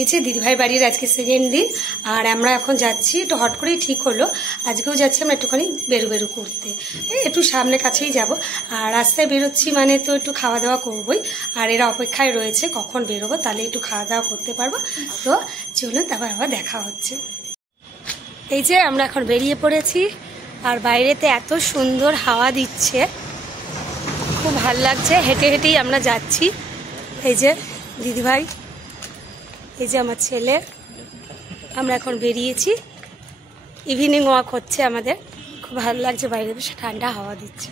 এই যে দিদিভাই বাড়ির আজকে সেকেন্ড দিন, আর আমরা এখন যাচ্ছি। একটু হট করেই ঠিক হলো, আজকেও যাচ্ছি আমরা একটুখানি বেরু করতে, একটু সামনে কাছেই যাব। আর রাস্তায় বেরোচ্ছি মানে তো একটু খাওয়া দাওয়া করবোই, আর এরা অপেক্ষায় রয়েছে কখন বেরোবো, তাহলে একটু খাওয়া দাওয়া করতে পারবো। তো চলুন, তারপর আবার দেখা হচ্ছে। এই যে আমরা এখন বেরিয়ে পড়েছি, আর বাইরেতে এত সুন্দর হাওয়া দিচ্ছে, খুব ভাল লাগছে। হেঁটে হেঁটেই আমরা যাচ্ছি। এই যে দিদিভাই, এই যে আমার ছেলে, আমরা এখন বেরিয়েছি। ইভিনিং ওয়াক হচ্ছে আমাদের, খুব ভালো লাগছে। বাইরে বেশ ঠান্ডা হাওয়া দিচ্ছে।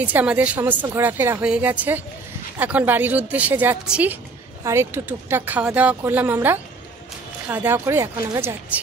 এই যে আমাদের সমস্ত ঘোরাফেরা হয়ে গেছে, এখন বাড়ির উদ্দেশ্যে যাচ্ছি। আর একটু টুকটাক খাওয়া দাওয়া করলাম আমরা, খাওয়া দাওয়া করে এখন আমরা যাচ্ছি।